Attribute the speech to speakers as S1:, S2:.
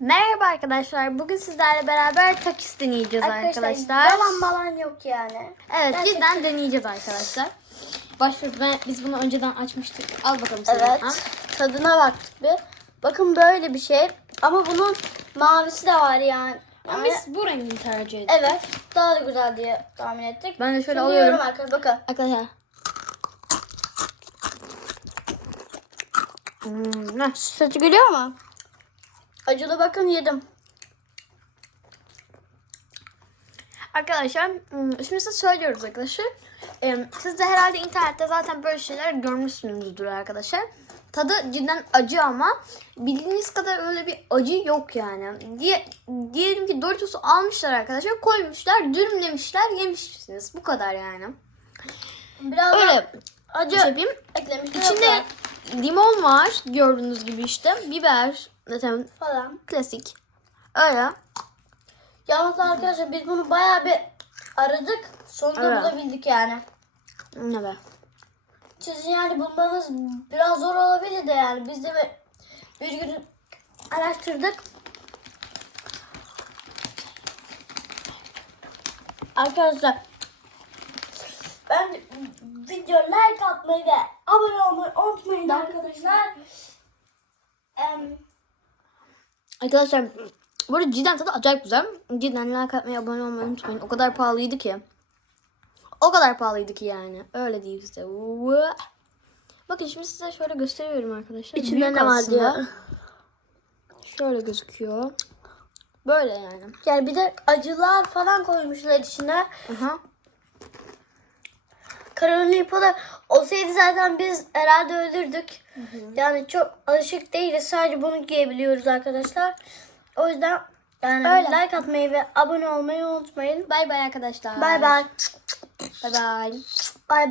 S1: Merhaba arkadaşlar. Bugün sizlerle beraber takis deneyeceğiz arkadaşlar.
S2: Yalan balan yok yani.
S1: Evet
S2: Gerçekten-
S1: cidden deneyeceğiz arkadaşlar. Başlıyoruz. Ben, biz bunu önceden açmıştık. Al bakalım sen.
S2: Evet.
S1: Ha?
S2: Tadına baktık bir. Bakın böyle bir şey. Ama bunun mavisi de var yani.
S1: Ama
S2: Yani-
S1: biz bu rengini tercih ettik.
S2: Evet. Daha da güzel diye tahmin ettik.
S1: Ben de şöyle
S2: Şimdi
S1: alıyorum.
S2: arkadaşlar. Bakın.
S1: Arkadaşlar. Hmm?
S2: Sesi geliyor mu? Acılı bakın yedim.
S1: Arkadaşlar hmm, şimdi size söylüyoruz arkadaşlar. Siz de herhalde internette zaten böyle şeyler görmüşsünüzdür arkadaşlar. Tadı cidden acı ama bildiğiniz kadar öyle bir acı yok yani. Diye, diyelim ki Doritos'u almışlar arkadaşlar koymuşlar dürümlemişler yemişsiniz. Bu kadar yani.
S2: Biraz
S1: Öyle
S2: acı
S1: şey
S2: eklemişler.
S1: İçinde limon var gördüğünüz gibi işte. Biber zaten
S2: falan.
S1: klasik. Öyle.
S2: Yalnız arkadaşlar biz bunu bayağı bir aradık. Sonunda
S1: Evet.
S2: bulabildik yani.
S1: Be.
S2: Sizin yani bulmanız biraz zor olabilir de yani. Biz de bir, bir gün araştırdık. Arkadaşlar ben video like atmayı ve abone olmayı unutmayın arkadaşlar. Em,
S1: Arkadaşlar bu arada cidden tadı acayip güzel. Cidden like atmayı, abone olmayı unutmayın. O kadar pahalıydı ki. O kadar pahalıydı ki yani. Öyle değil size. Bakın şimdi size şöyle gösteriyorum arkadaşlar.
S2: İçinde ne var diye.
S1: Şöyle gözüküyor. Böyle yani.
S2: yani bir de acılar falan koymuşlar içine.
S1: Aha.
S2: Karolipo da olsaydı zaten biz herhalde ölürdük. Yani çok alışık değiliz. Sadece bunu giyebiliyoruz arkadaşlar. O yüzden yani
S1: Öyle.
S2: like atmayı ve abone olmayı unutmayın.
S1: Bay bay arkadaşlar.
S2: Bay bay.
S1: Bay bay.
S2: Bay bay.